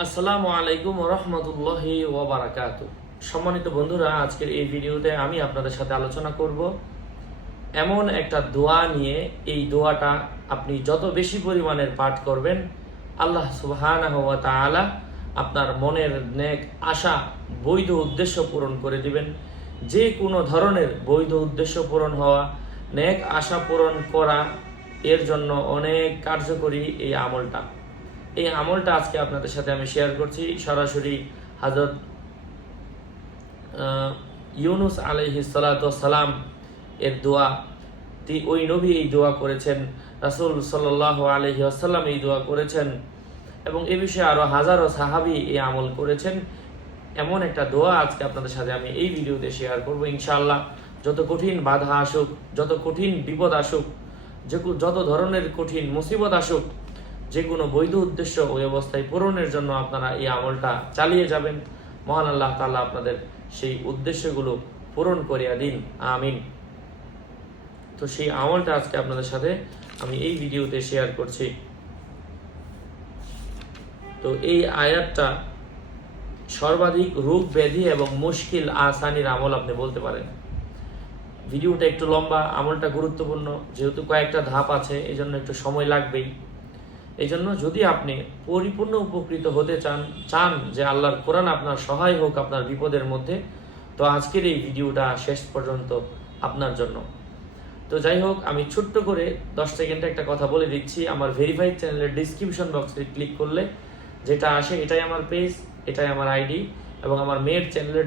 আসসালামু আলাইকুম রহমতুল্লাহি ওয়া বারাকাতুহু। সম্মানিত বন্ধুরা, আজকের এই ভিডিওতে আমি আপনাদের সাথে আলোচনা করব এমন একটা দোয়া নিয়ে। এই দোয়াটা আপনি যত বেশি পরিমাণের পাঠ করবেন, আল্লাহ সুবহানাহু ওয়া তাআলা আপনার মনের নেক আশা, বৈধ উদ্দেশ্য পূরণ করে দিবেন। যে কোনো ধরনের বৈধ উদ্দেশ্য পূরণ হওয়া, নেক আশা পূরণ করা, এর জন্য অনেক কার্যকরী এই আমলটা। এই আমলটা আজকে আপনাদের সাথে আমি শেয়ার করছি সরাসরি হযরত ইউনুস আলাইহিস সালাতু ওয়াস সালাম এর দোয়া। ওই নবী এই দোয়া করেছেন, রাসূল সাল্লাল্লাহু আলাইহি ওয়াসাল্লাম এই দোয়া করেছেন, এবং এ বিষয়ে আরো হাজারো সাহাবী এই আমল করেছেন। এমন একটা দোয়া আজকে আপনাদের সাথে আমি এই ভিডিওতে শেয়ার করব ইনশাআল্লাহ। যত কঠিন বাধা আসুক, যত কঠিন বিপদ আসুক, যত ধরনের কঠিন মুসিবত আসুক, যে কোনো বৈধ উদ্দেশ্য ওই অবস্থায় পূরণের জন্য আপনারা এই আমলটা চালিয়ে যাবেন। মহান আল্লাহ তাআলা আপনাদের সেই উদ্দেশ্যগুলো পূরণ করিয়া দিন, আমিন। তো সেই আমলটা আজকে আপনাদের সাথে আমি এই ভিডিওতে শেয়ার করছি। তো এই আয়াতটা সর্বাধিক রোগ ব্যাধি এবং মুশকিল আসানির আমল আপনি বলতে পারেন। ভিডিওটা একটু লম্বা, আমলটা গুরুত্বপূর্ণ, যেহেতু কয়েকটা ধাপ আছে, এই জন্য একটু সময় লাগবেই। এই জন্য যদি আপনি পরিপূর্ণ উপকৃত হতে চান যে আল্লাহর কোরআন আপনার সহায় হোক আপনার বিপদের মধ্যে, তো আজকের এই ভিডিওটা শেষ পর্যন্ত আপনার জন্য। তো যাই হোক, আমি ছোট্ট করে 10 সেকেন্ডে একটা কথা বলে দিচ্ছি। আমার ভেরিফাইড চ্যানেলের ডিসক্রিপশন বক্সে ক্লিক করলে যেটা আসে, এটাই আমার পেজ, এটাই আমার আইডি, এবং আমার মেয়ের চ্যানেলের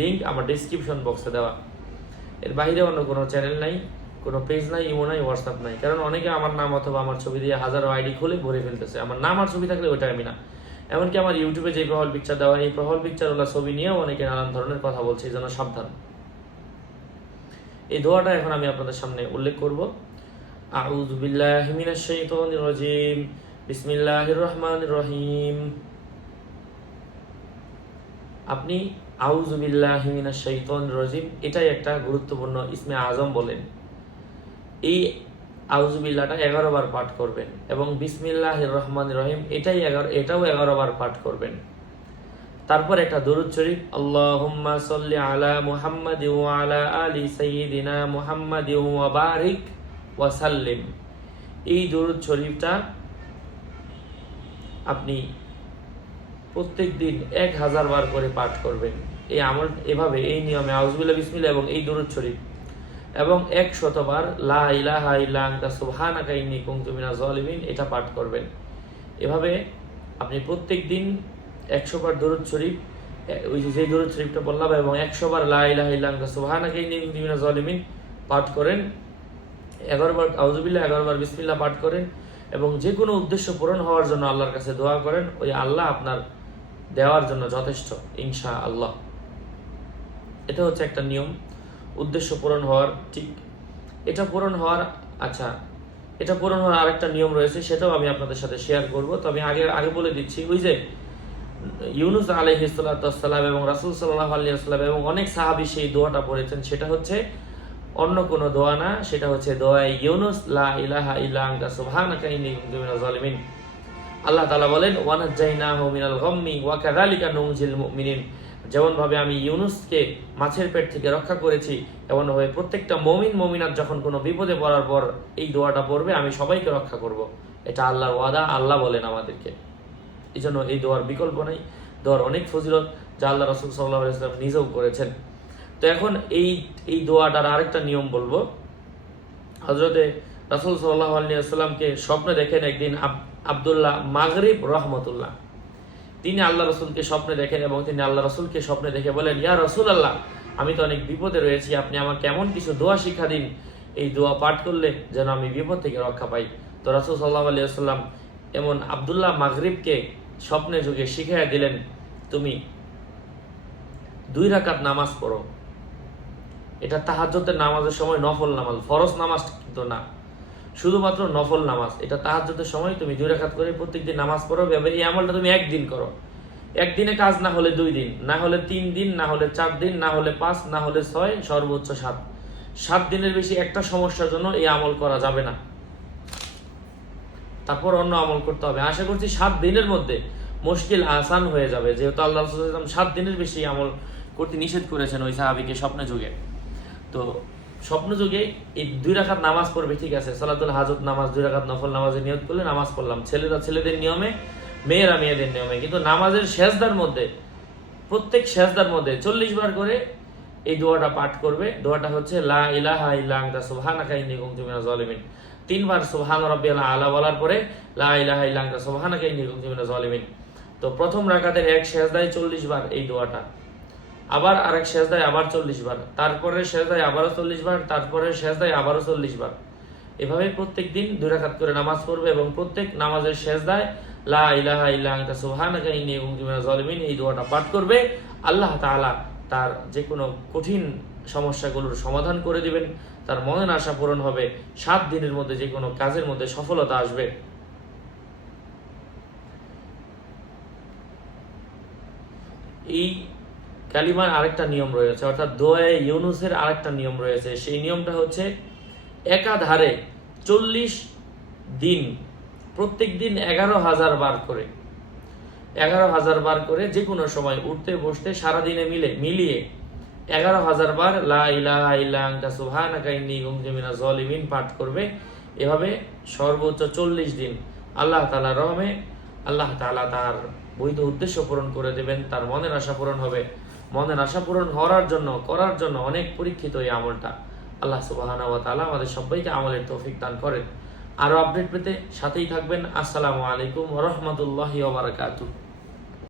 লিঙ্ক আমার ডিসক্রিপশন বক্সে দেওয়া। এর বাইরে অন্য কোনো চ্যানেল নাই, কোনো পেজ নাই, ইমো নাই, হোয়াটসঅ্যাপ নাই। কারণ অনেকে আমার নাম অথবা আমার ছবি দিয়ে হাজারো আইডি খুলে ভরে ফেলতেছে। আমার নাম আর ছবি থাকলে ওইটা আমি না। এমনকি আমার ইউটিউবে যে প্রোফাইল পিকচার দেওয়া, এই প্রোফাইল পিকচারওয়ালা ছবি নিয়েও অনেকে নানান ধরনের কথা বলছে, এই জন্য সাবধান। এই দোয়াটা এখন আমি আপনাদের সামনে উল্লেখ করব। আউযু বিল্লাহি মিনাশ শাইতানির রাজিম, বিসমিল্লাহির রহমানির রহিম। আপনি আউযু বিল্লাহি মিনাশ শাইতানির রাজিম এটাই একটা গুরুত্বপূর্ণ ইসমে আজম বলেন। এই আউযু বিল্লাহটা 11 বার পাঠ করবেন, এবং বিসমিল্লাহির রহমানির রহিম এটাও 11 বার পাঠ করবেন। তারপর একটা দরুদ শরীফ, আল্লাহুম্মা সাল্লি আলা মুহাম্মাদি ওয়া আলা আলি সাইয়্যিদিনা মুহাম্মাদি ওয়া বারিক ওয়া সাল্লিম। এই দরুদ শরীফটা আপনি প্রত্যেক দিন 1000 বার করে পাঠ করবেন। এই আমল এভাবে, এই নিয়মে আউযুবিল্লাহ, বিসমিল্লাহ এবং এই দরুদ শরীফ, এবং 100 বার লা ইলাহা ইল্লা আনতা সুবহানাকা ইন্নী কুনতু মিনাজ জালিমিন এটা পাঠ করবেন। এভাবে আপনি প্রত্যেক দিন 100 বার দরুদ শরীফ, ওই যে দরুদ শরীফটা বললাম, এবং 100 বার লা ইলাহা ইল্লা আনতা সুবহানাকা ইন্নী কুনতু মিনাজ জালিমিন পাঠ করেন। 11 বার আউযুবিল্লাহ, 11 বার বিসমিল্লাহ পাঠ করেন, এবং যে কোনো উদ্দেশ্য পূরণ হওয়ার জন্য আল্লাহর কাছে দোয়া করেন। ওই আল্লাহ আপনার দেওয়ার জন্য যথেষ্ট, ইনশাআল্লাহ। এটা হচ্ছে একটা নিয়ম উদ্দেশ্য পূরণ হওয়ার। ঠিক এটা পূরণ হওয়ার আরেকটা নিয়ম রয়েছে, সেটাও আমি আপনাদের সাথে শেয়ার করব। তো আমি আগে বলে দিচ্ছি, ওই যে ইউনুস আলাইহিস সালাতু ওয়াস সালাম এবং রাসূল সাল্লাল্লাহু আলাইহি ওয়াসাল্লাম এবং অনেক সাহাবী সেই দোয়াটা পড়েছেন, সেটা হচ্ছে অন্য কোনো দোয়া না, সেটা হচ্ছে দোয়া ইউনুস, লা ইলাহা ইল্লা আনতা সুবহানাকা ইন্নী কুনতু মিনাজ জালিমিন। আল্লাহ তাআলা বলেন, ওয়া নাজ্জাইনাহু মিনাল গাম্মি ওয়া কাযালিকা নুনজিল মুমিনিন। যেমন ভাবে আমি ইউনুসকে মাছের পেট থেকে রক্ষা করেছি, এমন ভাবে প্রত্যেকটা মুমিনাত যখন কোনো বিপদে পড়ার পর এই দোয়াটা পড়বে, আমি সবাইকে রক্ষা করব। এটা আল্লাহর ওয়াদা, আল্লাহ বলেন আমাদেরকে। এই জন্য এই দোয়ার বিকল্প নাই। দোয়ার অনেক ফজিলত, যা আল্লাহ রাসূল সাল্লাল্লাহু আলাইহি ওয়াসাল্লাম নিজেও করেছেন। তো এখন এই দোয়াটার আরেকটা নিয়ম বলবো। হযরতে রাসূল সাল্লাল্লাহু আলাইহি ওয়াসাল্লামকে স্বপ্নে দেখেন একদিন আব্দুল্লাহ মাগরিব রহমতুল্লাহ। তিনি আল্লাহ রসুলকে স্বপ্নে দেখেন, এবং তিনি আল্লাহ রসুলকে স্বপ্নে দেখে বলেন, ইয়া রাসূলুল্লাহ, আমি তো অনেক বিপদে রয়েছি, আপনি আমাকে এমন কিছু দোয়া শিক্ষা দিন, এই দোয়া পাঠ করলে যেন আমি বিপদ থেকে রক্ষা পাই। তো রাসূল সাল্লাল্লাহু আলাইহি ওয়াসাল্লাম এমন আব্দুল্লাহ মাগরিবকে স্বপ্নে যুগে শিখাইয়া দিলেন, তুমি 2 রাকাত নামাজ পড়ো। এটা তাহাজ্জুদের নামাজের সময় নফল নামাজ, ফরজ নামাজ কিন্তু না, শুধুমাত্র নফল নামাজ। এটা তাহাজ্জুদের সময় তুমি 2 রাকাত করে প্রত্যেকদিন নামাজ পড়ো। এই আমলটা তুমি একদিন করো। একদিনে কাজ না হলে 2 দিন, না হলে 3 দিন, না হলে 4 দিন, না হলে 5, না হলে 6, সর্বোচ্চ 7 দিনের বেশি একটা সমস্যার জন্য এই আমল করা যাবে না। তারপর অন্য আমল করতে হবে। আশা করছি 7 দিনের মধ্যে মুশকিল আসান হয়ে যাবে, যেহেতু আল্লাহ রাসূল সাল্লাল্লাহু আলাইহি ওয়াসাল্লাম 7 দিনের বেশি আমল করতে নিষেধ করেছেন ওই সাহাবীকে স্বপ্ন যুগে। তো স্বপ্ন যুগে এই 2 রাকাত নামাজ পড়বে, ঠিক আছে, সালাতুল হাজত নামাজ 2 রাকাত নফল নামাজে নিয়ত করলে নামাজ পড়লাম, ছেলেরা ছেলেদের নিয়মে, মেয়েরা মেয়েদের নিয়মে। কিন্তু নামাজের সেজদার মধ্যে, প্রত্যেক সেজদার মধ্যে 40 বার করে এই দোয়াটা পাঠ করবে। দোয়াটা হচ্ছে লা ইলাহা ইল্লা আনতা সুবহানাকা ইন্নী কুনতু মিনাজ জালিমিন। 3 বার সুবহান রাব্বিয়াল আলা বলার পরে লা ইলাহা ইল্লা আনতা সুবহানাকা ইন্নী কুনতু মিনাজ জালিমিন। তো প্রথম রাকাতের এক সেজদায় 40 বার এই দোয়াটা, আবার আরেক সেজদায় আবার 40 বার, তারপরে সেজদায় আবারও 40 বার, তারপরে সেজদায় আবারও 40 বার। এভাবে প্রত্যেক দিন 2 রাকাত করে নামাজ পড়বে এবং প্রত্যেক নামাজের সেজদায় লা ইলাহা ইল্লা আনতা সুবহানাকা ইন্নী কুনতু মিনাজ জালিমিন এই দোয়াটা পাঠ করবে। আল্লাহ তাআলা তার যে কোনো কঠিন সমস্যাগুলোর সমাধান করে দিবেন, তার মনের আশা পূরণ হবে, 7 দিনের মধ্যে যে কোনো কাজের মধ্যে সফলতা আসবে। এই কালিমার আরেকটা নিয়ম রয়েছে, অর্থাৎ দোয়ায়ে ইউনুসের আরেকটা নিয়ম রয়েছে। সেই নিয়মটা হচ্ছে একাধারে 40 দিন, প্রত্যেক দিন 11,000 বার করে, 11,000 বার করে যে কোনো সময় উঠতে বসতে সারাদিনে মিলিয়ে 11,000 বার লা ইলাহা ইল্লা আনতা সুবহানাকা ইন্নী কুনতু মিনাজ জালিমিন পাঠ করবে। এভাবে সর্বোচ্চ 40 দিন আল্লাহ তাআলার রহমে আল্লাহ তাআলা তার বৈধ উদ্দেশ্য পূরণ করে দেবেন, তার মনের আশা পূরণ হবে। মনের আশা পূরণ করার জন্য অনেক পরীক্ষিত এই আমলটা। আল্লাহ সুবহানাহু ওয়া তাআলা আমাদের সবাইকে আমলের তৌফিক দান করেন। আরো আপডেট পেতে সাথেই থাকবেন। আসসালামু আলাইকুম ওয়া রাহমাতুল্লাহি ওয়া বারাকাতুহু।